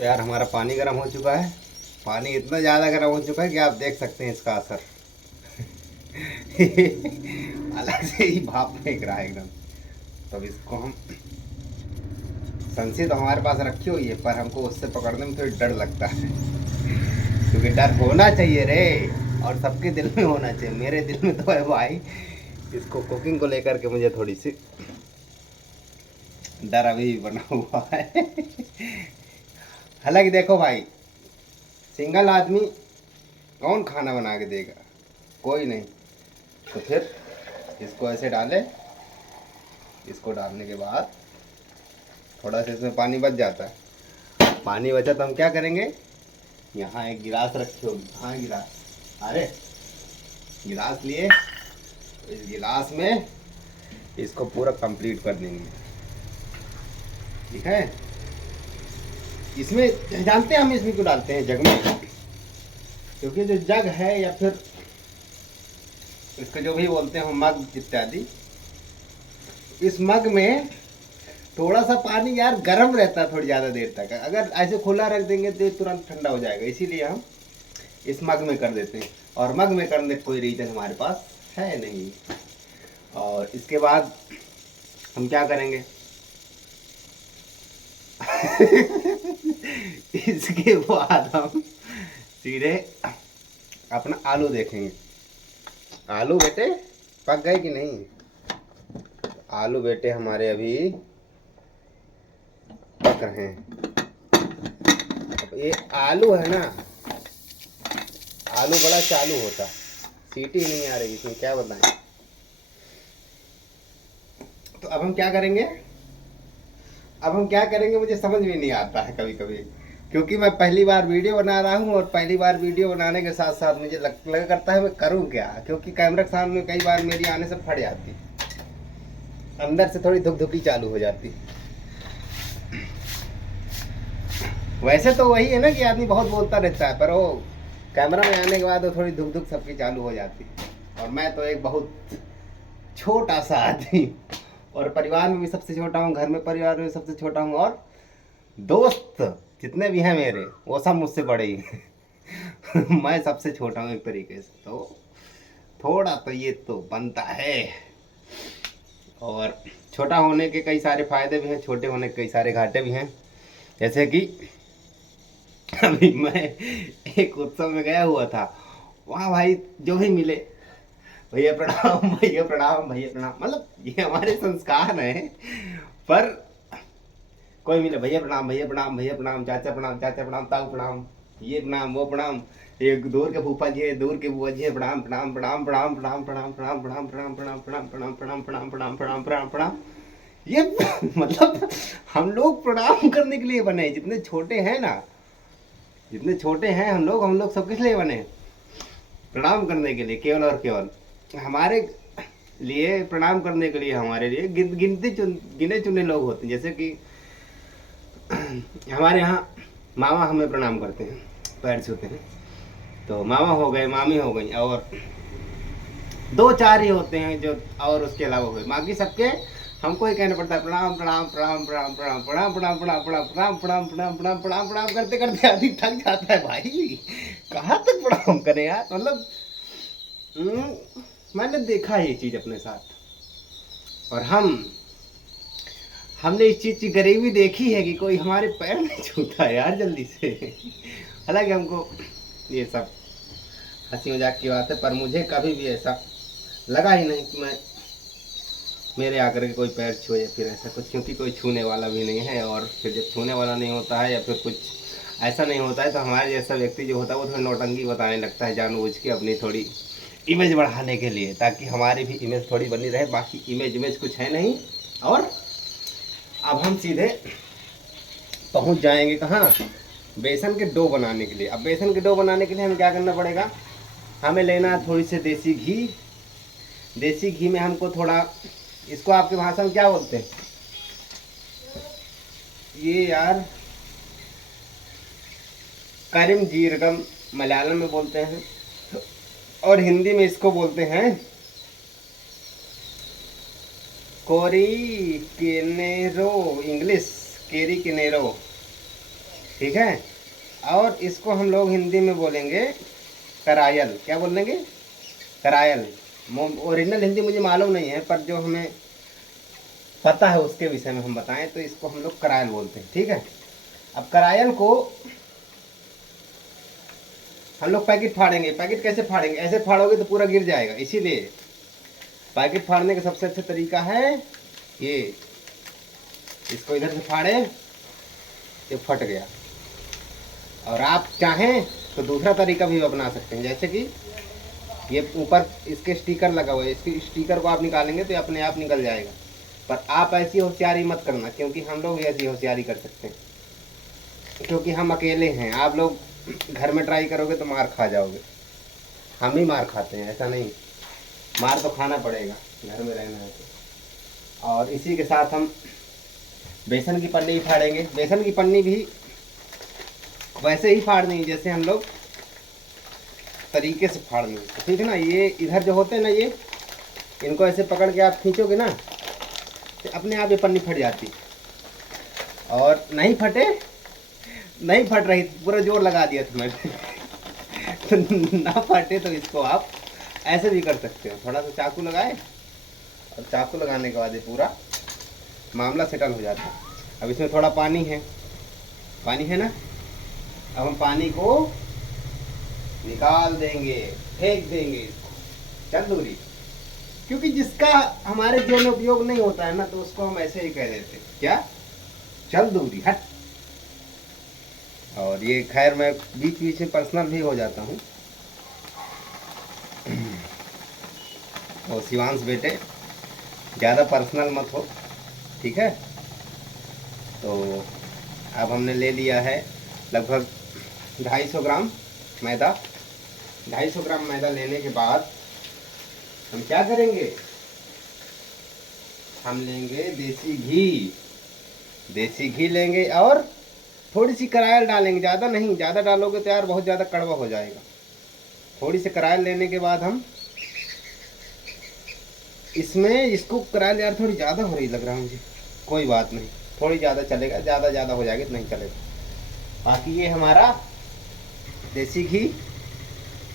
तो यार हमारा पानी गर्म हो चुका है। पानी इतना ज़्यादा गर्म हो चुका है कि आप देख सकते हैं इसका असर। अलग से ही भाप फेंक रहा है एकदम। तो अब इसको हम, संसी तो हमारे पास रखी हुई है पर हमको उससे पकड़ने में थोड़ी डर लगता है। क्योंकि डर होना चाहिए रे, और सबके दिल में होना चाहिए। मेरे दिल में तो है भाई, इसको कुकिंग को लेकर के मुझे थोड़ी सी डर अभी भी बना हुआ है। हालांकि देखो भाई, सिंगल आदमी कौन खाना बना के देगा, कोई नहीं। तो फिर इसको ऐसे डालें। इसको डालने के बाद थोड़ा सा इसमें पानी बच जाता है। पानी बचा तो हम क्या करेंगे, यहाँ एक गिलास रखी होगी। हाँ गिलास, अरे गिलास लिए, इस गिलास में इसको पूरा कंप्लीट कर देंगे। ठीक है। इसमें जानते हैं हम इसमें क्यों डालते हैं जग में, क्योंकि जो जग है या फिर इसको जो भी बोलते हैं हम मग इत्यादि, इस मग में थोड़ा सा पानी यार गर्म रहता है थोड़ी ज़्यादा देर तक। अगर ऐसे खुला रख देंगे तो ये तुरंत ठंडा हो जाएगा। इसीलिए हम इस मग में कर देते हैं, और मग में करने का कोई रीज़न हमारे पास है नहीं। और इसके बाद हम क्या करेंगे, इसके बाद हम सीधे अपना आलू देखेंगे। आलू बेटे पक गए कि नहीं। आलू बेटे हमारे अभी पक रहे हैं। अब ये आलू है ना, आलू बड़ा चालू होता, सीटी नहीं आ रही इसमें, क्या बताएं। तो अब हम क्या करेंगे, मुझे समझ में नहीं आता है कभी कभी, क्योंकि मैं पहली बार वीडियो बना रहा हूँ। और पहली बार वीडियो बनाने के साथ साथ मुझे लगा करता है मैं करूँ क्या, क्योंकि कैमरा के सामने कई बार मेरी आने से फट जाती, अंदर से थोड़ी धुकधुकी चालू हो जाती। वैसे तो वही है ना कि आदमी बहुत बोलता रहता है, पर वो कैमरा में आने के बाद वो थोड़ी धुक धुक सबकी चालू हो जाती। और मैं तो एक बहुत छोटा सा आदमी, और परिवार में भी सबसे छोटा हूँ, घर में परिवार में सबसे छोटा हूँ, और दोस्त जितने भी हैं मेरे वो सब मुझसे बड़े ही हैं। मैं सबसे छोटा हूँ एक तरीके से। तो थोड़ा तो ये तो बनता है। और छोटा होने के कई सारे फायदे भी हैं, छोटे होने के कई सारे घाटे भी हैं। जैसे कि अभी मैं एक उत्सव में गया हुआ था, वहाँ भाई जो भी मिले, भैया प्रणाम, भैया प्रणाम, भैया प्रणाम, मतलब ये हमारे संस्कार हैं। पर कोई मिले, भैया प्रणाम, भैया प्रणाम, भैया प्रणाम, चाचा प्रणाम, चाचा प्रणाम, ताऊ प्रणाम, ये प्रणाम, वो प्रणाम, एक दूर के फूफा जी है, दूर के बुआ जी है, प्रणाम प्रणाम प्रणाम प्रणाम प्रणाम प्रणाम प्रणाम प्रणाम प्रणाम प्रणाम प्रणाम प्रणाम प्रणाम प्रणाम प्रणाम प्रणाम प्रणाम प्रणाम। ये मतलब हम लोग प्रणाम करने के लिए बने। जितने छोटे हैं ना, जितने छोटे हैं हम लोग सब किस लिए बने, प्रणाम करने के लिए केवल और केवल। हमारे लिए प्रणाम करने के लिए हमारे लिए गिने चुने लोग होते हैं। जैसे कि हमारे यहाँ मामा हमें प्रणाम करते हैं, पैर छूते हैं। तो मामा हो गए, मामी हो गई, और दो चार ही होते हैं जो, और उसके अलावा हुए बाकी सबके हमको ही कहना पड़ता है प्रणाम प्रणाम प्रणाम प्रणाम प्रणाम प्रणाम प्रणाम प्रणाम प्रणाम प्रणाम प्रणाम प्रणाम प्रणाम प्रणाम प्रणाम करते करते आदमी थक जाता है भाई। कहाँ तक प्रणाम करें यार, मतलब मैंने देखा है ये चीज़ अपने साथ। और हमने इस चीज़ की गरीबी देखी है कि कोई हमारे पैर नहीं छूता है यार जल्दी से। हालांकि हमको ये सब हंसी मजाक की बात है, पर मुझे कभी भी ऐसा लगा ही नहीं कि मैं मेरे आकर के कोई पैर छुए या फिर ऐसा कुछ, क्योंकि कोई छूने वाला भी नहीं है। और फिर जब छूने वाला नहीं होता है या फिर कुछ ऐसा नहीं होता है, तो हमारे जैसा व्यक्ति जो होता है वो थोड़ी नौटंकी बताने लगता है जानबूझ के, अपनी थोड़ी इमेज बढ़ाने के लिए, ताकि हमारी भी इमेज थोड़ी बनी रहे। बाकी इमेज कुछ है नहीं। और अब हम सीधे पहुंच जाएंगे कहाँ, बेसन के डो बनाने के लिए। अब बेसन के डो बनाने के लिए हमें क्या करना पड़ेगा, हमें लेना है थोड़ी सी देसी घी। देसी घी में हमको थोड़ा, इसको आपके भाषा में क्या बोलते हैं ये यार, करीम जीरगम मलयालम में बोलते हैं, और हिंदी में इसको बोलते हैं कोरी केनेरो, इंग्लिश केरी केनेरो। ठीक है। और इसको हम लोग हिंदी में बोलेंगे करायल। क्या बोलेंगे? करायल। ओरिजिनल हिंदी मुझे मालूम नहीं है, पर जो हमें पता है उसके विषय में हम बताएं तो इसको हम लोग करायल बोलते हैं। ठीक है। अब करायल को हम लोग पैकेट फाड़ेंगे। पैकेट कैसे फाड़ेंगे? ऐसे फाड़ोगे तो पूरा गिर जाएगा, इसीलिए पैकेट फाड़ने का सबसे अच्छा तरीका है ये। इसको इधर से फाड़े, ये फट गया। और आप चाहें तो दूसरा तरीका भी अपना सकते हैं, जैसे कि ये ऊपर इसके स्टिकर लगा हुआ है, इसके स्टिकर को आप निकालेंगे तो ये अपने आप निकल जाएगा। पर आप ऐसी होशियारी मत करना, क्योंकि हम लोग ऐसी होशियारी कर सकते हैं, क्योंकि हम अकेले हैं। आप लोग घर में ट्राई करोगे तो मार खा जाओगे। हम ही मार खाते हैं, ऐसा नहीं, मार तो खाना पड़ेगा, घर में रहना है तो। और इसी के साथ हम बेसन की पन्नी भी फाड़ेंगे। बेसन की पन्नी भी वैसे ही फाड़नी है जैसे हम लोग तरीके से फाड़नी है, ठीक है ना। ये इधर जो होते हैं ना, ये इनको ऐसे पकड़ के आप खींचोगे ना तो अपने आप ये पन्नी फट जाती। और नहीं फटे, नहीं फट रही, पूरा जोर लगा दिया था मैंने तो ना फटे तो इसको आप ऐसे भी कर सकते हो। थोड़ा सा चाकू लगाए और चाकू लगाने के बाद ये पूरा मामला सेटल हो जाता है। अब इसमें थोड़ा पानी है, पानी है ना। अब हम पानी को निकाल देंगे, फेंक देंगे इसको, चल दूरी। क्योंकि जिसका हमारे जीवन में उपयोग नहीं होता है ना, तो उसको हम ऐसे ही कह देते हैं, क्या? चल दूरी, हट। और ये खैर मैं बीच बीच में पर्सनल भी हो जाता हूँ। और शिवांश बेटे ज़्यादा पर्सनल मत हो, ठीक है। तो अब हमने ले लिया है लगभग 250 ग्राम मैदा। 250 ग्राम मैदा लेने के बाद हम क्या करेंगे? हम लेंगे देसी घी। देसी घी लेंगे और थोड़ी सी करायल डालेंगे, ज़्यादा नहीं। ज़्यादा डालोगे तो यार बहुत ज़्यादा कड़वा हो जाएगा। थोड़ी सी करायल लेने के बाद हम इसमें, इसको करायल यार थोड़ी ज़्यादा हो रही लग रहा है मुझे, कोई बात नहीं, थोड़ी ज़्यादा चलेगा। ज़्यादा हो जाएगी तो नहीं चलेगा। बाकी ये हमारा देसी घी,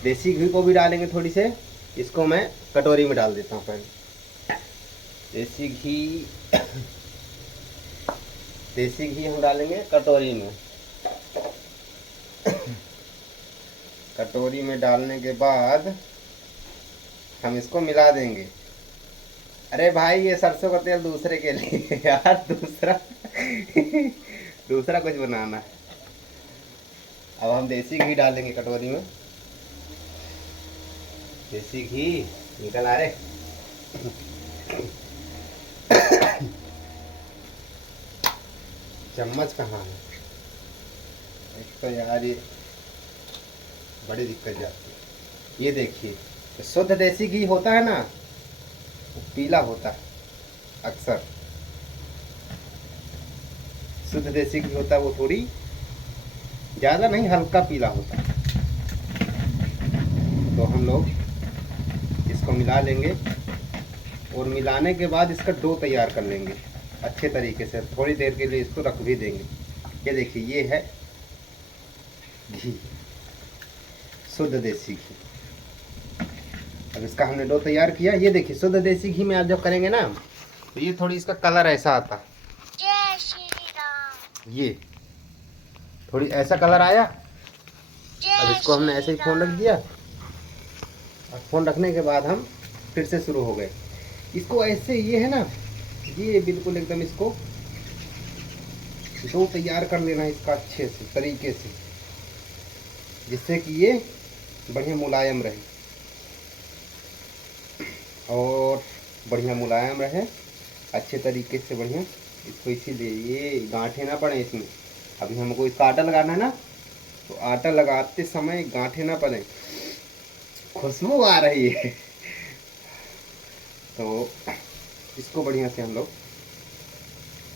देसी घी को भी डालेंगे थोड़ी से। इसको मैं कटोरी में डाल देता हूँ पहले। देसी घी देसी घी हम डालेंगे कटोरी में। कटोरी में डालने के बाद हम इसको मिला देंगे। अरे भाई ये सरसों का तेल दूसरे के लिए यार, दूसरा कुछ बनाना है। अब हम देसी घी डालेंगे कटोरी में। देसी घी निकल आ रहे चम्मच कहाँ है? एक तो यार ये बड़ी दिक्कत जाती है। ये देखिए, शुद्ध देसी घी होता है ना, वो पीला होता है अक्सर। शुद्ध देसी घी होता है वो थोड़ी ज़्यादा नहीं, हल्का पीला होता है। तो हम लोग इसको मिला लेंगे और मिलाने के बाद इसका डो तैयार कर लेंगे अच्छे तरीके से। थोड़ी देर के लिए इसको रख भी देंगे। ये देखिए, ये है घी, शुद्ध देसी घी। अब इसका हमने डो तैयार किया। ये देखिए, शुद्ध देसी घी में आप जब करेंगे ना तो ये थोड़ी इसका कलर ऐसा आता, ये थोड़ी ऐसा कलर आया। अब इसको हमने ऐसे ही फोन रख दिया और फोन रखने के बाद हम फिर से शुरू हो गए। इसको ऐसे, ये है ना, ये बिल्कुल एकदम इसको डो तैयार कर लेना है इसका अच्छे से तरीके से, जिससे कि ये बढ़िया मुलायम रहे और बढ़िया मुलायम रहे अच्छे तरीके से बढ़िया। इसको इसीलिए ये गांठे ना पड़े इसमें। अभी हमको इसका आटा लगाना है ना, तो आटा लगाते समय गांठे ना पड़े। खुशबू आ रही है तो इसको बढ़िया से हम लोग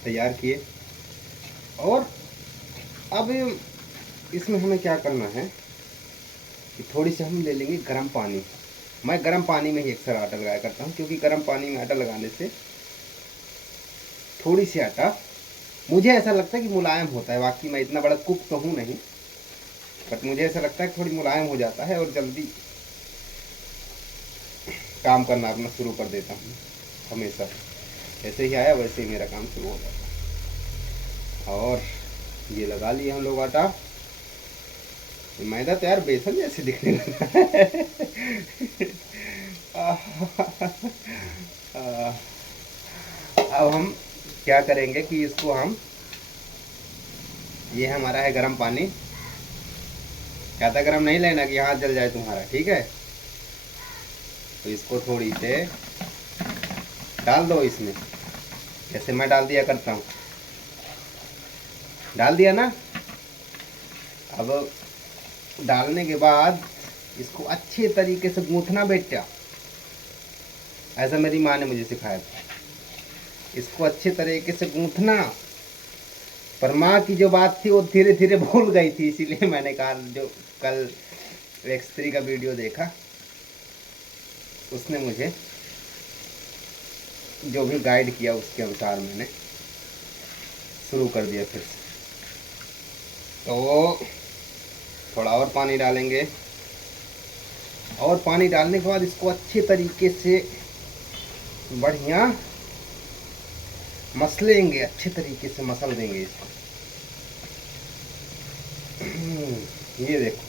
तैयार किए। और अब इसमें हमें क्या करना है कि थोड़ी सी हम ले लेंगे गर्म पानी। मैं गर्म पानी में ही अक्सर आटा लगाया करता हूँ, क्योंकि गर्म पानी में आटा लगाने से थोड़ी सी आटा मुझे ऐसा लगता है कि मुलायम होता है। बाकी मैं इतना बड़ा कुक तो हूँ नहीं, बट मुझे ऐसा लगता है कि थोड़ी मुलायम हो जाता है और जल्दी काम करना अपना शुरू कर देता हूँ। हमेशा जैसे ही आया वैसे ही मेरा काम शुरू हो जाता है। और ये लगा लिए हम लोग आटा। मैदा तो यार बेसन जैसे दिखने लगा अब हम क्या करेंगे कि इसको हम, ये हमारा है गरम पानी। ज़्यादा गरम नहीं लेना कि हाथ जल जाए तुम्हारा, ठीक है। तो इसको थोड़ी से डाल दो इसमें, जैसे मैं डाल दिया करता हूँ। डाल दिया ना। अब डालने के बाद इसको अच्छे तरीके से गूंथना बेटा, ऐसा मेरी माँ ने मुझे सिखाया था। इसको अच्छे तरीके से गूंथना। पर माँ की जो बात थी वो धीरे धीरे भूल गई थी, इसीलिए मैंने कहा, जो कल एक स्त्री का वीडियो देखा उसने मुझे जो भी गाइड किया उसके अनुसार मैंने शुरू कर दिया फिर से। तो थोड़ा और पानी डालेंगे, और पानी डालने के बाद इसको अच्छे तरीके से बढ़िया मसलेंगे, अच्छे तरीके से मसल देंगे इसको। ये देखो,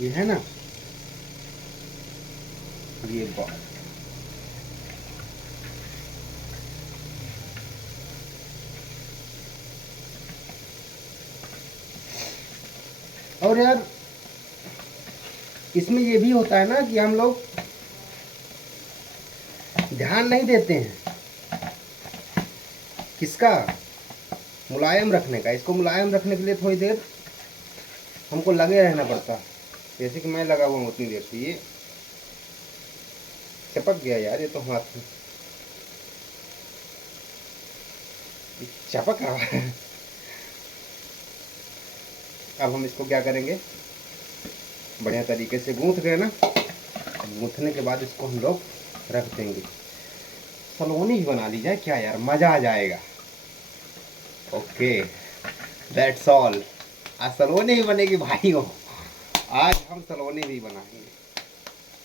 ये है ना, ये बात। और यार इसमें ये भी होता है ना कि हम लोग ध्यान नहीं देते हैं किसका, मुलायम रखने का। इसको मुलायम रखने के लिए थोड़ी देर हमको लगे रहना पड़ता। जैसे कि मैं लगा हुआ हूँ उतनी देर से। ये चिपक गया यार, ये तो हाथ में चिपक रहा है। अब हम इसको क्या करेंगे, बढ़िया तरीके से गूंथ गए ना। गूंथने के बाद इसको हम लोग रख देंगे। सलोनी ही बना ली जाए क्या यार, मज़ा आ जाएगा। Okay, that's all. आज सलोनी ही बनेगी भाइयों। आज हम सलोनी भी बनाएंगे,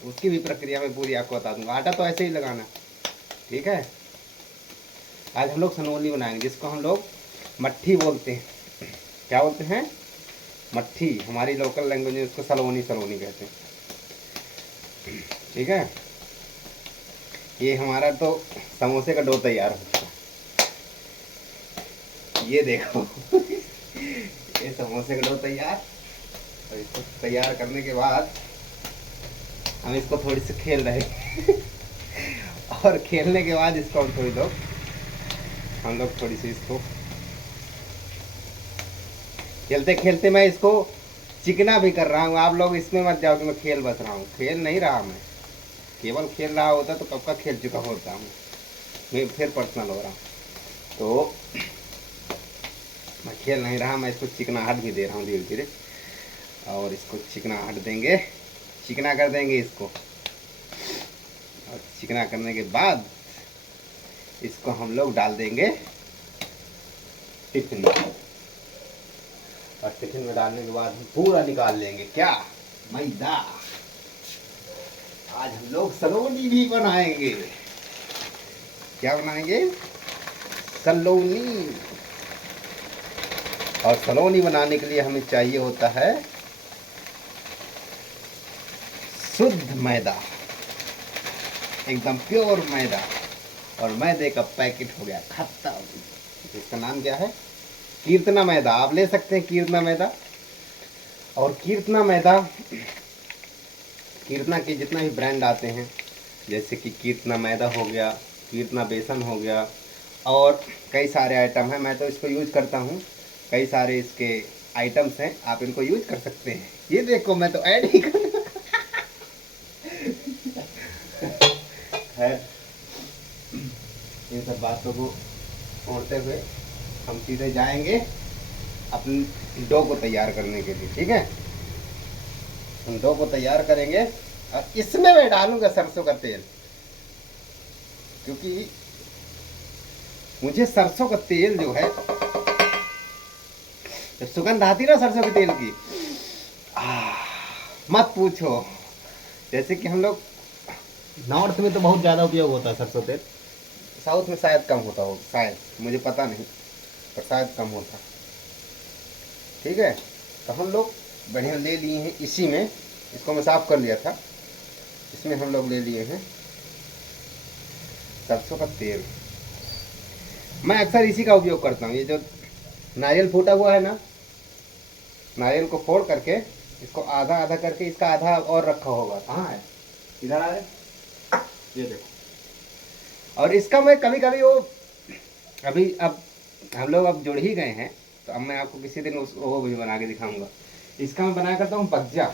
उसकी भी प्रक्रिया में पूरी आपको बता दूंगा। आटा तो ऐसे ही लगाना, ठीक है। आज हम लोग सलोनी बनाएंगे, जिसको हम लोग मट्ठी बोलते हैं। क्या बोलते हैं? मट्ठी। हमारी लोकल लैंग्वेज में इसको सलोनी सलोनी कहते हैं, ठीक है। ये हमारा तो समोसे का डो तैयार हो चुका। ये देखो ये समोसे का डो तैयार। और इसको तैयार करने के बाद हम इसको थोड़ी सी खेल रहे और खेलने के बाद इसको हम लोग थोड़ी सी इसको खेलते खेलते मैं इसको चिकना भी कर रहा हूँ। आप लोग इसमें मत जाओ कि मैं खेल बस रहा हूँ, खेल नहीं रहा। मैं केवल खेल रहा होता तो कब का खेल चुका होता हूँ। मैं फिर पर्सनल हो रहा हूँ, तो मैं खेल नहीं रहा। मैं इसको चिकनाहट भी दे रहा हूँ धीरे धीरे। और इसको चिकनाहट देंगे, चिकना कर देंगे इसको। और चिकना करने के बाद इसको हम लोग डाल देंगे टिफिन में। और टिफिन में डालने के बाद हम पूरा निकाल लेंगे क्या, मैदा। आज हम लोग सलोनी भी बनाएंगे। क्या बनाएंगे? सलोनी। और सलोनी बनाने के लिए हमें चाहिए होता है शुद्ध मैदा, एकदम प्योर मैदा। और मैदे का पैकेट हो गया खत्म। इसका नाम क्या है? कीर्तना मैदा। आप ले सकते हैं कीर्तना मैदा। और कीर्तना मैदा, कीर्तना के जितना भी ब्रांड आते हैं, जैसे कि कीर्तना मैदा हो गया, कीर्तना बेसन हो गया, और कई सारे आइटम हैं। मैं तो इसको यूज़ करता हूँ। कई सारे इसके आइटम्स हैं, आप इनको यूज़ कर सकते हैं। ये देखो, मैं तो ऐड ही कर है। इन सब बातों को छोड़ते हुए हम सीधे जाएंगे अपनी डो को तैयार करने के लिए, ठीक है। हम डो को तैयार करेंगे और इसमें मैं डालूंगा सरसों का तेल, क्योंकि मुझे सरसों का तेल जो है, जब सुगंध आती ना सरसों के तेल की, मत पूछो। जैसे कि हम लोग नॉर्थ में तो बहुत ज़्यादा उपयोग होता है सरसों तेल, साउथ में शायद कम होता हो, शायद, मुझे पता नहीं, पर शायद कम होता। ठीक है, तो हम लोग बढ़िया ले लिए हैं इसी में, इसको मैं साफ कर लिया था, इसमें हम लोग ले लिए हैं सरसों का तेल। मैं अक्सर इसी का उपयोग करता हूँ। ये जो नारियल फूटा हुआ है ना, नारियल को फोड़ करके इसको आधा आधा करके, इसका आधा और रखा होगा, कहाँ है, इधर आ रहे, ये देखो। और इसका मैं कभी कभी वो, अभी अब हम लोग अब जुड़ ही गए हैं, तो अब मैं आपको किसी दिन वो भी बना के दिखाऊंगा। इसका मैं बनाया करता हूँ बज्जा।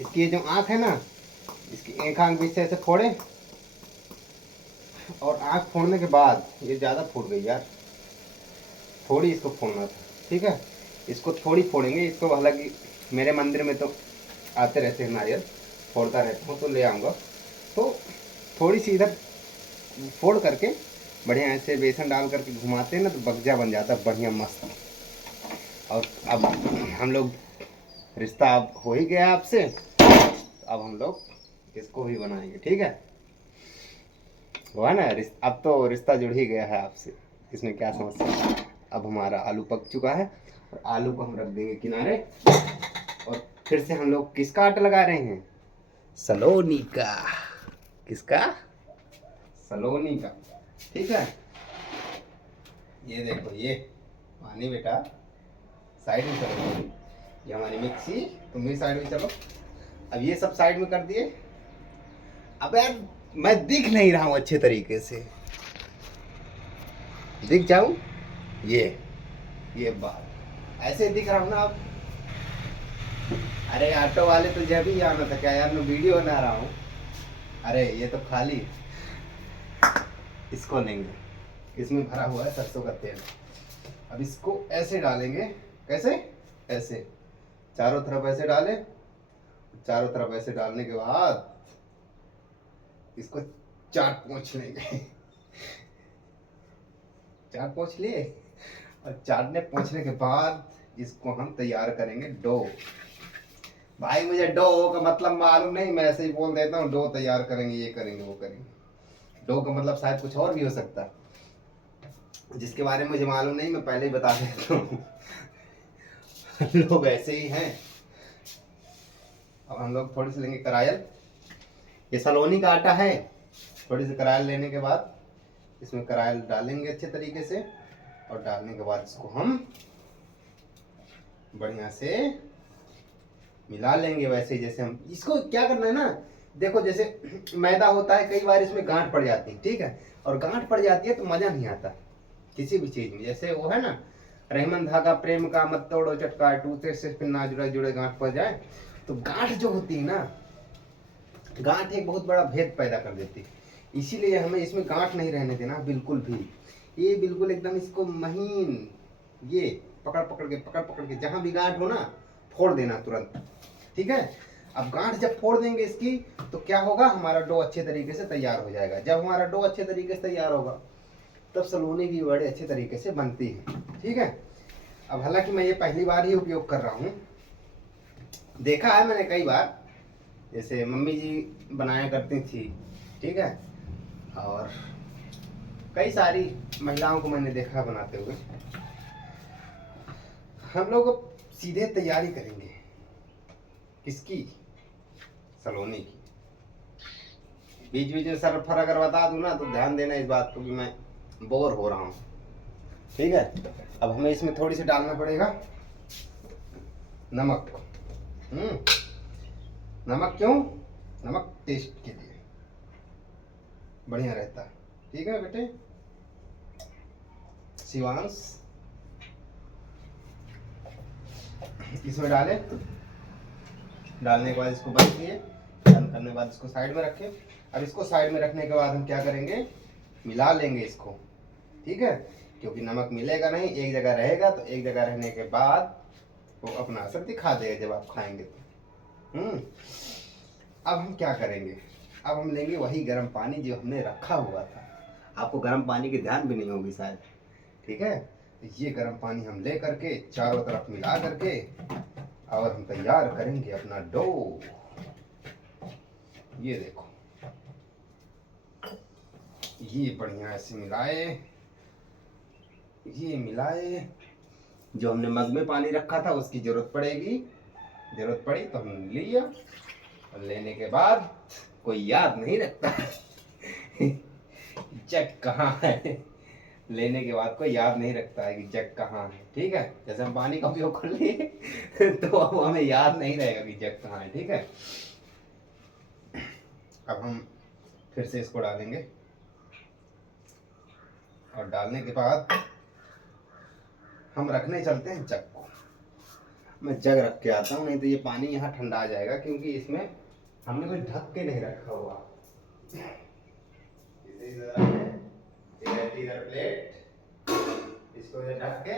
इसकी ये जो आँख है ना, इसकी एक आँख बीच से ऐसे फोड़े, और आँख फोड़ने के बाद, ये ज़्यादा फूट गई यार, थोड़ी इसको फोड़ना था। ठीक है, इसको थोड़ी फोड़ेंगे इसको, हालांकि मेरे मंदिर में तो आते रहते हैं नारियल, फोड़ता रहता हूँ तो ले आऊँगा। तो थोड़ी सी इधर फोड़ करके बढ़िया ऐसे बेसन डाल करके घुमाते हैं ना, तो बगजा बन जाता है बढ़िया मस्त। और अब हम लोग, रिश्ता अब हो ही गया आपसे, तो अब हम लोग इसको भी बनाएंगे। ठीक है, हुआ ना, अब तो रिश्ता जुड़ ही गया है आपसे, इसमें क्या समस्या है। अब हमारा आलू पक चुका है, और आलू को हम रख देंगे किनारे, और फिर से हम लोग किसका आटा लगा रहे हैं, सलोनी का। किसका, सलोनी का। ठीक है, ये देखो, ये पानी बेटा साइड में चलो, ये हमारी मिक्सी, तुम भी साइड में चलो। अब ये सब साइड में कर दिए। अब यार मैं दिख नहीं रहा हूँ अच्छे तरीके से, दिख जाऊं, ये बात ऐसे दिख रहा हूँ ना अब। अरे ऑटो वाले तो जब ही आना था क्या यार, मैं वीडियो बना रहा हूँ। अरे ये तो खाली, इसको लेंगे, इसमें भरा हुआ है सरसों का तेल। अब इसको ऐसे डालेंगे, कैसे, ऐसे चारों तरफ ऐसे डालें, चारों तरफ ऐसे डालने के बाद इसको चाट पोंछ लेंगे। चाट पोंछ लिए, और चाटने पोंछने के बाद इसको हम तैयार करेंगे डो। भाई मुझे डो का मतलब मालूम नहीं, मैं ऐसे ही बोल देता हूँ डो तैयार करेंगे, ये करेंगे वो करेंगे। डो का मतलब शायद कुछ और भी हो सकता है, जिसके बारे में मुझे मालूम नहीं, मैं पहले ही बता देता हूँ। लोग ऐसे ही हैं। अब हम लोग थोड़ी सी लेंगे करायल, ये सलोनी का आटा है। थोड़ी सी करायल लेने के बाद इसमें करायल डालेंगे अच्छे तरीके से, और डालने के बाद इसको हम बढ़िया से मिला लेंगे। वैसे जैसे हम इसको क्या करना है ना, देखो जैसे मैदा होता है, कई बार इसमें गांठ पड़ जाती है। ठीक है, और गांठ पड़ जाती है तो मजा नहीं आता किसी भी चीज में। जैसे वो है ना, रहीमन धागा प्रेम का मत तोड़ो चटका, टूटे से फिर ना जुड़े जुड़े गांठ पड़ जाए। तो गांठ जो होती है ना, गांठ एक बहुत बड़ा भेद पैदा कर देती है। इसीलिए हमें इसमें गांठ नहीं रहने देना बिल्कुल भी। ये बिल्कुल एकदम इसको महीन, ये पकड़ पकड़ के जहां भी गांठ हो ना, फोड़ देना तुरंत। ठीक है, अब गांठ जब फोड़ देंगे इसकी, तो क्या होगा, हमारा डो अच्छे तरीके से तैयार हो जाएगा। जब हमारा डो अच्छे तरीके से तैयार होगा, तब सलोनी भी बड़े अच्छे तरीके से बनती है। ठीक है, अब हालांकि मैं ये पहली बार ही उपयोग कर रहा हूँ, देखा है मैंने कई बार, जैसे मम्मी जी बनाया करती थी। ठीक है, और कई सारी महिलाओं को मैंने देखा बनाते हुए। हम लोग सीधे तैयारी करेंगे किसकी, सलोनी की। बीच बीच में सरफर अगर बता दूं ना, तो ध्यान देना इस बात को भी मैं बोर हो रहा हूँ। ठीक है, अब हमें इसमें थोड़ी सी डालना पड़ेगा नमक। नमक क्यों, नमक टेस्ट के लिए बढ़िया रहता है। ठीक है बेटे शिवांश, इसमें डालें, डालने के बाद इसको बंद किए, बंद करने के बाद इसको साइड में रखें। अब इसको साइड में रखने के बाद हम क्या करेंगे, मिला लेंगे इसको। ठीक है, क्योंकि नमक मिलेगा नहीं, एक जगह रहेगा, तो एक जगह रहने के बाद वो अपना असर दिखा देगा जब आप खाएंगे तो। अब हम क्या करेंगे, अब हम लेंगे वही गर्म पानी जो हमने रखा हुआ था। आपको गर्म पानी की ध्यान भी नहीं होगी शायद, ठीक है। तो ये गर्म पानी हम ले करके चारों तरफ मिला करके और हम तैयार करेंगे अपना डो। ये देखो, ये बढ़िया से मिलाए, ये मिलाए। जो हमने मग में पानी रखा था उसकी जरूरत पड़ेगी, जरूरत पड़ी तो हम लिया, और लेने के बाद कोई याद नहीं रखता जग कहाँ है। लेने के बाद कोई याद नहीं रखता है कि जग कहाँ है, ठीक है। जैसे हम पानी का उपयोग कर लिए तो अब हमें याद नहीं रहेगा कि जग कहाँ है, ठीक है। अब हम फिर से इसको डालेंगे, और डालने के बाद हम रखने चलते हैं जग को। मैं जग रख के आता हूँ, नहीं तो ये पानी यहाँ ठंडा आ जाएगा, क्योंकि इसमें हमने कोई ढक के नहीं रखा हुआ। इधर प्लेट, इसको ढक के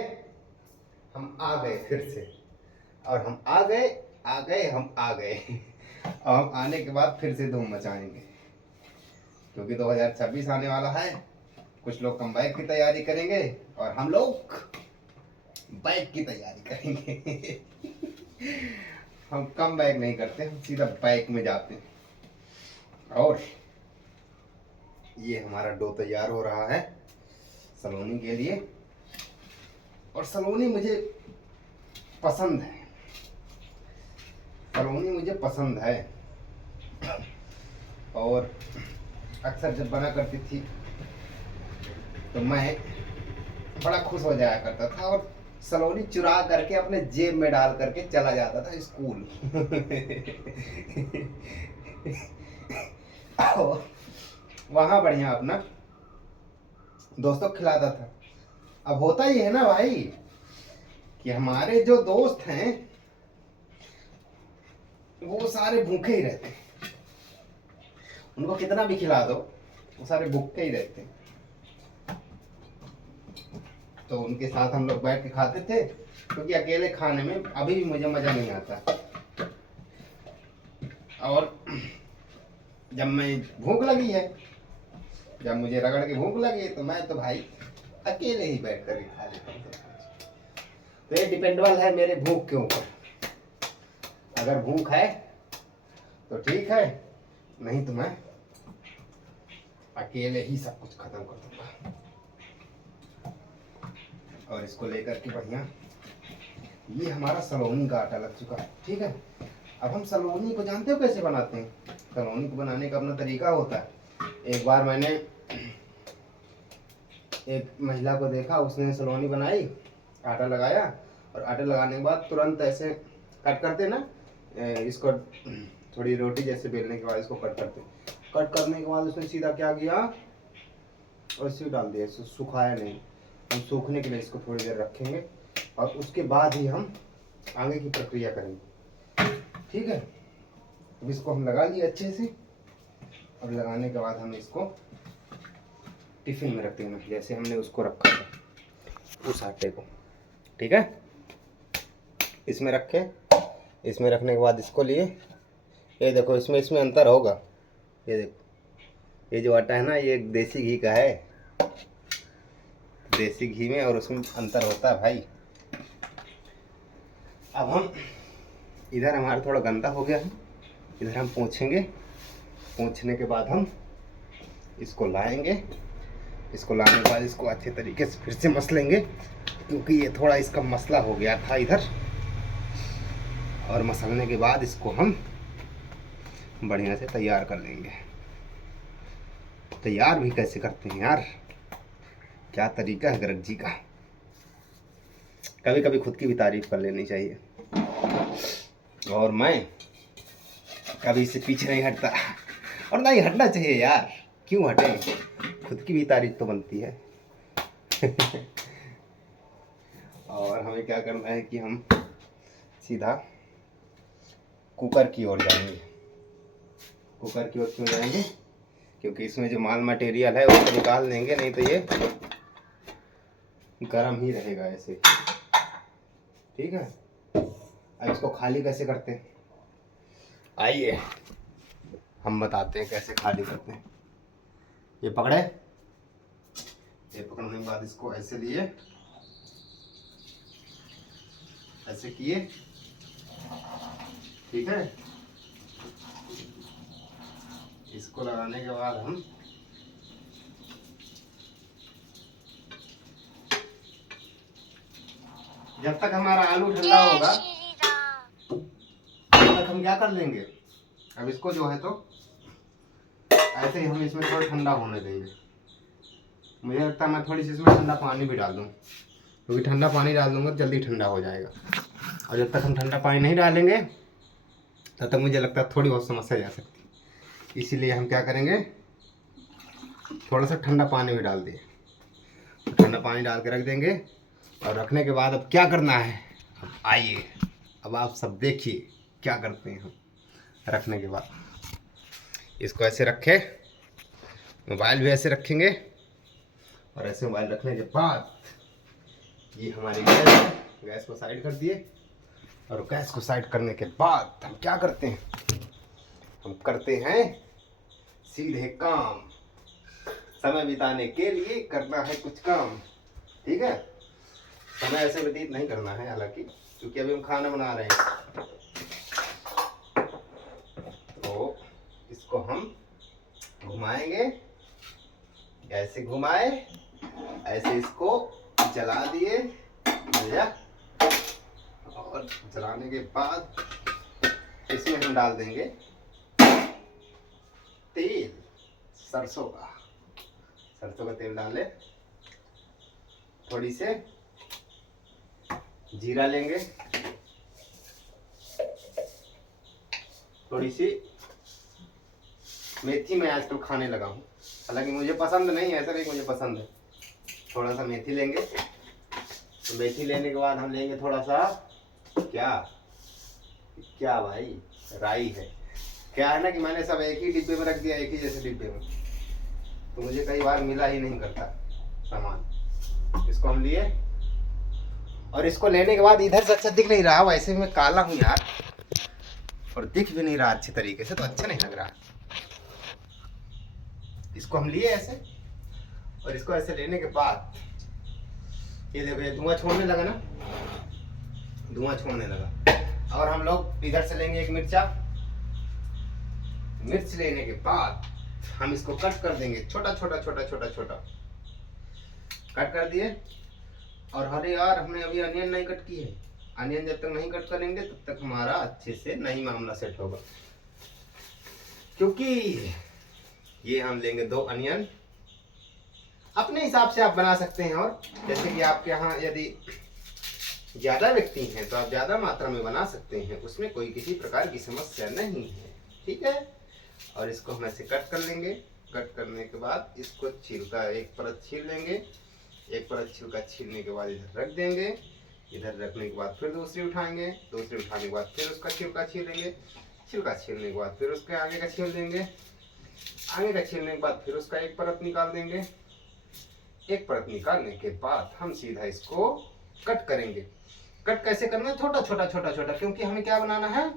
हम आ गए फिर से, और हम आ गए हम आ गए और हम आने के बाद फिर से धूम मचाएंगे, क्योंकि 2026 आने वाला है। कुछ लोग कम बैक की तैयारी करेंगे और हम लोग बैक की तैयारी करेंगे हम कम बैक नहीं करते, हम सीधा बैक में जाते हैं। और ये हमारा डो तैयार हो रहा है सलोनी के लिए, और सलोनी मुझे पसंद है, सलोनी मुझे पसंद है। और अक्सर जब बना करती थी तो मैं बड़ा खुश हो जाया करता था, और सलोनी चुरा करके अपने जेब में डाल करके चला जाता था स्कूल और वहाँ बढ़िया अपना दोस्तों को खिलाता था। अब होता ही है ना भाई कि हमारे जो दोस्त हैं वो सारे भूखे ही रहते हैं, उनको कितना भी खिला दो वो सारे भूखे ही रहते हैं। तो उनके साथ हम लोग बैठ के खाते थे, क्योंकि अकेले खाने में अभी भी मुझे मजा नहीं आता। और जब मैं भूख लगी है, जब मुझे रगड़ के भूख लगी तो मैं तो भाई अकेले ही बैठ कर खा लेता हूँ। तो ये डिपेंडेबल है मेरे भूख के ऊपर। अगर भूख है तो ठीक है, नहीं तो मैं अकेले ही सब कुछ खत्म कर दूंगा। और इसको लेकर के बढ़िया, ये हमारा सलोनी का आटा लग चुका है, ठीक है। अब हम सलोनी को जानते हो कैसे बनाते हैं। सलोनी को बनाने का अपना तरीका होता है। एक बार मैंने एक महिला को देखा, उसने सलोनी बनाई, आटा लगाया, और आटा लगाने के बाद तुरंत ऐसे कट करते ना, इसको थोड़ी रोटी जैसे बेलने के बाद इसको कट करते, कट करने के बाद उसने सीधा क्या किया, और इसे डाल दिया, सुखाया नहीं। हम सूखने के लिए इसको थोड़ी देर रखेंगे, और उसके बाद ही हम आगे की प्रक्रिया करेंगे, ठीक है। अब इसको हम लगा लिए अच्छे से। अब लगाने के बाद हम इसको टिफिन में रख देंगे, जैसे हमने उसको रखा था उस आटे को, ठीक है। इसमें रखे, इसमें रखने के बाद इसको लिए, ये देखो इसमें अंतर होगा। ये देखो, ये जो आटा है ना, ये देसी घी का है, देसी घी में और उसमें अंतर होता है भाई। अब हम इधर, हमारा थोड़ा गंदा हो गया है, इधर हम पोंछेंगे। पोंछने के बाद हम इसको लाएंगे, इसको लाने के बाद इसको अच्छे तरीके से फिर से मसलेंगे, क्योंकि ये थोड़ा इसका मसला हो गया था इधर। और मसलने के बाद इसको हम बढ़िया से तैयार कर लेंगे। तैयार भी कैसे करते हैं यार, क्या तरीका है गर्ग जी का। कभी कभी खुद की भी तारीफ कर लेनी चाहिए, और मैं कभी इससे पीछे नहीं हटता, और नहीं हटना चाहिए यार, क्यों हटे, खुद की भी तारीफ तो बनती है और हमें क्या करना है कि हम सीधा कुकर की ओर जाएंगे। कुकर की ओर क्यों जाएंगे, क्योंकि इसमें जो माल मटेरियल है उसको निकाल देंगे, नहीं तो ये गरम ही रहेगा ऐसे, ठीक है। अब इसको खाली कैसे करते हैं, आइए हम बताते हैं कैसे खाली करते हैं। ये पकड़े, ये पकड़ने के बाद इसको ऐसे लिए, ऐसे किए, ठीक है। इसको लगाने के बाद हम जब तक हमारा आलू ठंडा होगा तब तक हम क्या कर लेंगे, अब इसको जो है तो ऐसे ही हम इसमें थोड़ा ठंडा होने देंगे। मुझे लगता है मैं थोड़ी सी इसमें ठंडा पानी भी डाल दूँ, क्योंकि ठंडा पानी डाल दूंगा तो जल्दी ठंडा हो जाएगा। और जब तक हम ठंडा पानी नहीं डालेंगे तब तक मुझे लगता है थोड़ी बहुत समस्या जा सकती है। इसीलिए हम क्या करेंगे, थोड़ा सा ठंडा पानी भी डाल दिए, ठंडा पानी डाल के रख देंगे। और रखने के बाद अब क्या करना है, अब आइए अब आप सब देखिए क्या करते हैं हम। रखने के बाद इसको ऐसे रखे, मोबाइल भी ऐसे रखेंगे, और ऐसे मोबाइल रखने के बाद ये हमारी गैस है, गैस को साइड कर दिए। और गैस को साइड करने के बाद हम क्या करते हैं, हम करते हैं सीधे काम। समय बिताने के लिए करना है कुछ काम, ठीक है। समय ऐसे व्यतीत नहीं करना है हालांकि, क्योंकि अभी हम खाना बना रहे हैं। तो इसको हम घुमाएंगे, ऐसे घुमाए, ऐसे इसको जला दिए भैया। और जलाने के बाद इसमें हम डाल देंगे तेल, सरसों का तेल डालें, थोड़ी से जीरा लेंगे, थोड़ी सी मेथी मैं आजकल खाने लगा हूँ, हालांकि मुझे पसंद नहीं है, ऐसा नहीं मुझे पसंद है। थोड़ा सा मेथी लेंगे, तो मेथी लेने के बाद हम लेंगे थोड़ा सा क्या भाई, राई है। क्या है ना कि मैंने सब एक ही डिब्बे में रख दिया, एक ही जैसे डिब्बे में, तो मुझे कई बार मिला ही नहीं करता सामान। इसको हम लिए, और इसको लेने के बाद इधर से अच्छा दिख नहीं रहा, वैसे मैं काला हूँ यार, और दिख भी नहीं रहा अच्छे तरीके से, तो अच्छा नहीं लग रहा। इसको हम लिए ऐसे, और इसको ऐसे लेने के बाद ये देखो, ये धुआं छोड़ने लगा ना, धुआं छोड़ने लगा। और हम लोग इधर से लेंगे एक मिर्च लेने के बाद हम इसको कट कर देंगे, छोटा छोटा कट कर दिए। और अरे यार, हमने अभी अनियन नहीं कट की है। अनियन जब तक नहीं कट करेंगे तब तक हमारा अच्छे से नहीं मामला सेट होगा, क्योंकि ये हम लेंगे 2 अनियन। अपने हिसाब से आप बना सकते हैं, और जैसे कि आपके यहाँ यदि ज्यादा व्यक्ति हैं तो आप ज्यादा मात्रा में बना सकते हैं, उसमें कोई किसी प्रकार की समस्या नहीं है, ठीक है। और इसको हम ऐसे कट कर लेंगे। कट करने के बाद इसको छिलका एक परत छील लेंगे, एक परत छिलका छीलने के बाद इधर रख देंगे। इधर रखने के बाद फिर दूसरी उठाएंगे, दूसरी उठाने के बाद फिर उसका छिलका छीलेंगे, छिलका छीलने के बाद फिर उसके आगे का छील देंगे, आगे का छीलने के बाद फिर उसका एक परत निकाल देंगे। एक परत निकालने के बाद हम सीधा इसको कट करेंगे। कट कैसे करना है, छोटा छोटा, क्योंकि हमें क्या बनाना है,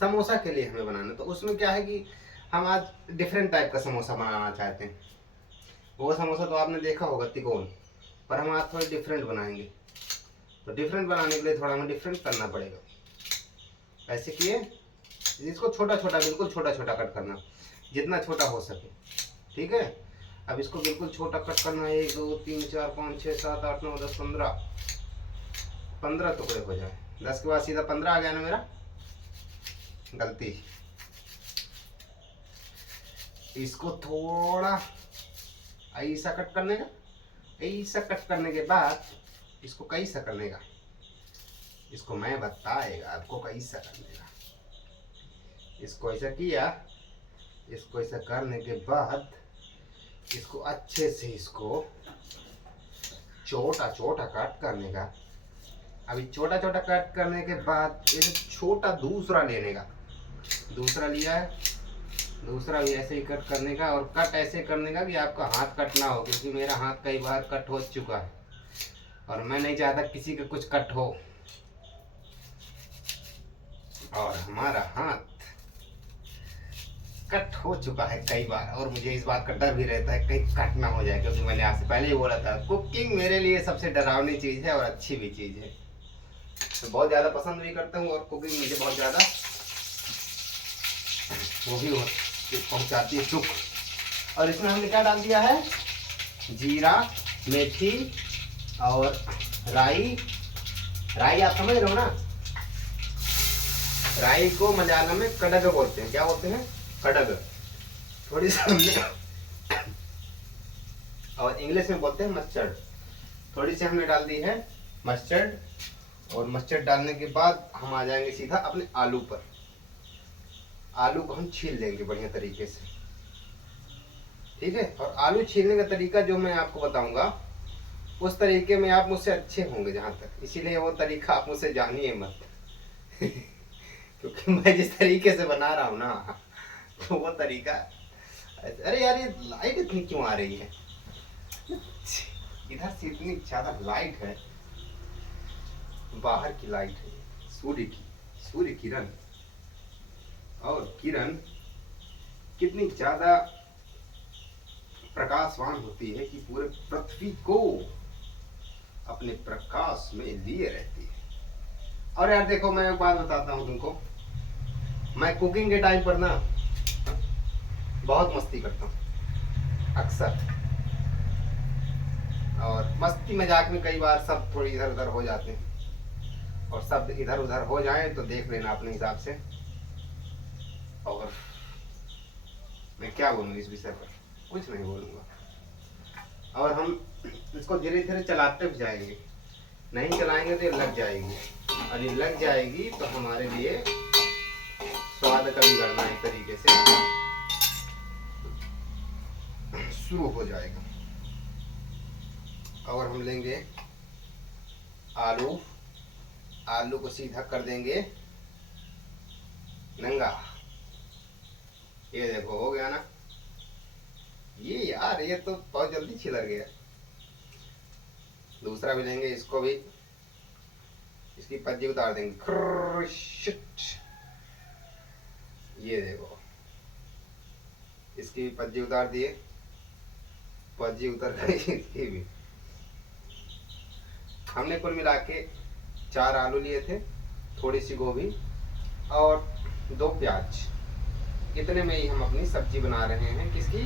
समोसा के लिए हमें बनाना है। तो उसमें क्या है कि हम आज डिफरेंट टाइप का समोसा बनाना चाहते हैं। वो समोसा तो आपने देखा होगा तिकोन, पर हम आज थोड़ा डिफरेंट बनाएंगे। तो डिफरेंट बनाने के लिए थोड़ा हमें डिफरेंट करना पड़ेगा। ऐसे किए, इसको छोटा बिल्कुल छोटा कट करना, जितना छोटा हो सके, ठीक है। अब इसको बिल्कुल छोटा कट करना है। 1 2 3 4 5 6 7 8 9 10 15 टुकड़े हो जाए। 10 के बाद सीधा 15 आ गया ना मेरा, गलती। इसको थोड़ा ऐसा कट करने का, ऐसा कट करने के बाद इसको कैसा करने का, इसको मैं बताएगा आपको कैसा करने का। इसको ऐसा किया, इसको ऐसा करने के बाद इसको अच्छे से इसको छोटा कट करने का। अभी छोटा कट करने के बाद ये छोटा दूसरा लेने का, दूसरा लिया है, दूसरा भी ऐसे ही कट करने का। और कट ऐसे करने का कि आपका हाथ कट ना हो, क्योंकि मेरा हाथ कई बार कट हो चुका है और मैं नहीं चाहता किसी का कुछ कट हो। और हमारा हाथ कट हो चुका है कई बार, और मुझे इस बात का डर भी रहता है कहीं कट ना हो जाए, क्योंकि मैंने आपसे पहले ही बोला था कुकिंग मेरे लिए सबसे डरावनी चीज़ है और अच्छी भी चीज़ है। तो बहुत ज़्यादा पसंद भी करता हूँ, और कुकिंग मुझे बहुत ज़्यादा वो भी पहुँचाती है सुख। और इसमें हमने क्या डाल दिया है, जीरा, मेथी और राई। राई आप समझ रहे हो ना, राई को मलयालम में कड़ग बोलते हैं। क्या बोलते हैं, कड़ग। थोड़ी सी हमने, और इंग्लिश में बोलते हैं मस्टर्ड। थोड़ी सी हमने डाल दी है मस्टर्ड, और मस्टर्ड डालने के बाद हम आ जाएंगे सीधा अपने आलू पर। आलू को हम छील लेंगे बढ़िया तरीके से, ठीक है। और आलू छीलने का तरीका जो मैं आपको बताऊंगा, उस तरीके में आप मुझसे अच्छे होंगे जहां तक, इसीलिए वो तरीका आप मुझसे जानिए मत क्योंकि मैं जिस तरीके से बना रहा हूँ ना, तो वो तरीका, अरे यार ये लाइट इतनी क्यों आ रही है इधर से, इतनी ज्यादा लाइट है, बाहर की लाइट है, सूर्य की, सूर्य किरण। और किरण कितनी ज्यादा प्रकाशवान होती है कि पूरे पृथ्वी को अपने प्रकाश में लिए रहती है। और यार देखो, मैं एक बात बताता हूँ तुमको, मैं कुकिंग के टाइम पर ना बहुत मस्ती करता हूँ अक्सर, और मस्ती मजाक में कई बार सब थोड़ी इधर उधर हो जाते हैं, और सब इधर उधर हो जाए तो देख लेना अपने हिसाब से। और मैं क्या बोलूँ इस विषय पर, कुछ नहीं बोलूँगा। और हम इसको धीरे धीरे चलाते भी जाएंगे, नहीं चलाएंगे तो ये लग जाएगी, और ये लग जाएगी तो हमारे लिए स्वाद का बिगड़ना एक तरीके से शुरू हो जाएगा। और हम लेंगे आलू, आलू को सीधा कर देंगे नंगा। ये देखो हो गया ना, ये यार ये तो बहुत जल्दी छिलर गया। दूसरा भी लेंगे, इसको भी, इसकी पज्जी उतार देंगे, ये देखो, इसकी पज्जी उतार दिए, पज्जी उतर गई इसकी भी। हमने कुल मिला के 4 आलू लिए थे, थोड़ी सी गोभी और 2 प्याज। इतने में ही हम अपनी सब्जी बना रहे हैं, किसकी,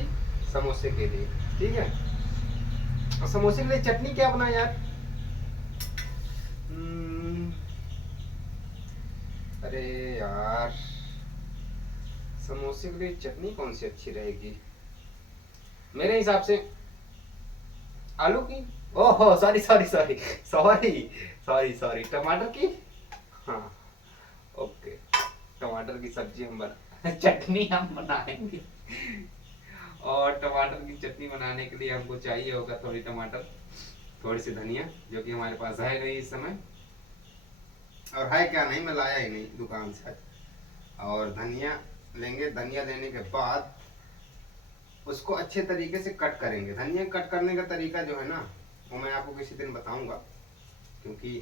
समोसे के लिए, ठीक है। और समोसे के लिए चटनी क्या बनाए यार, अरे यार समोसे के लिए चटनी कौन सी अच्छी रहेगी, मेरे हिसाब से आलू की, ओहो sorry sorry sorry sorry sorry sorry टमाटर की, हाँ ओके, टमाटर की सब्जी हम बना चटनी हम बनाएंगे। और टमाटर की चटनी बनाने के लिए हमको चाहिए होगा थोड़ी टमाटर, थोड़ी सी धनिया, जो कि हमारे पास है नहीं इस समय, और है क्या नहीं, मैं लाया ही नहीं दुकान से। और धनिया लेंगे, धनिया लेने के बाद उसको अच्छे तरीके से कट करेंगे। धनिया कट करने का तरीका जो है ना, वो मैं आपको किसी दिन बताऊंगा, क्योंकि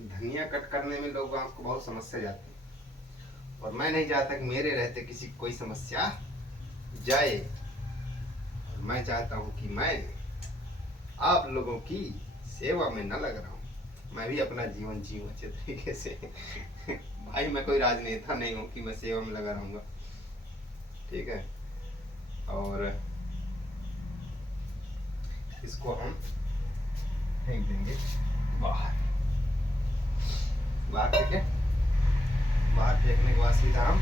धनिया कट करने में लोगों को बहुत समस्या जाती है, और मैं नहीं चाहता कि मेरे रहते किसी कोई समस्या जाए। और मैं चाहता हूँ कि मैं आप लोगों की सेवा में न लग रहा हूँ, मैं भी अपना जीवन जीऊँ अच्छे तरीके से भाई मैं कोई राजनेता नहीं हूँ कि मैं सेवा में लगा रहूँगा, ठीक है। और इसको हम फेंक देंगे बाहर, बाहर फेंके, बाहर फेंकने के बाद सीधा हम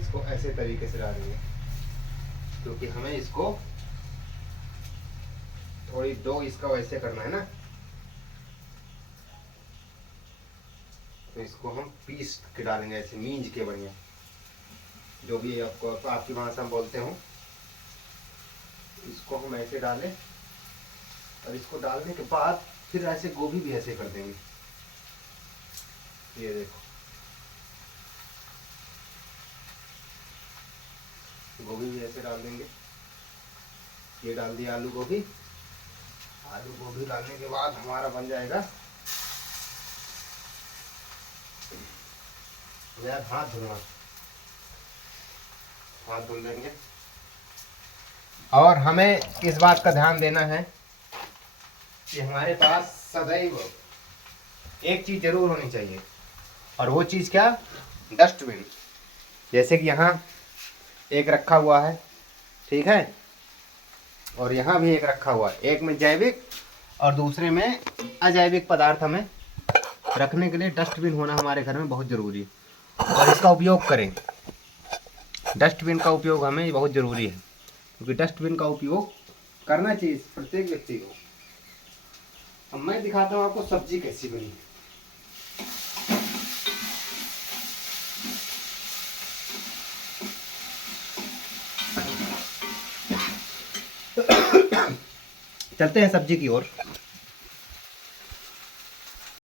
इसको ऐसे तरीके से डालेंगे, क्योंकि हमें इसको थोड़ी डो इसका वैसे करना है ना, तो इसको हम पीस के डालेंगे ऐसे मींज के बढ़िया, जो भी आपको आपकी भाषा में बोलते हो। इसको हम ऐसे डालें, और इसको डालने के बाद फिर ऐसे गोभी भी ऐसे कर देंगे, ये देखो गोभी भी ऐसे डाल देंगे। ये डाल दिया आलू गोभी, आलू गोभी डालने के बाद हमारा बन जाएगा यार हाथ धुलवा, हाथ धुल देंगे। और हमें इस बात का ध्यान देना है कि हमारे पास सदैव एक चीज़ जरूर होनी चाहिए, और वो चीज़ क्या? डस्टबिन। जैसे कि यहाँ एक रखा हुआ है, ठीक है, और यहाँ भी एक रखा हुआ है। एक में जैविक और दूसरे में अजैविक पदार्थ हमें रखने के लिए डस्टबिन होना हमारे घर में बहुत ज़रूरी है। और इसका उपयोग करें, डस्टबिन का उपयोग हमें बहुत ज़रूरी है, क्योंकि डस्टबिन का उपयोग करना चाहिए प्रत्येक व्यक्ति को। अब मैं दिखाता हूँ आपको सब्जी कैसी बनी। चलते हैं सब्जी की ओर।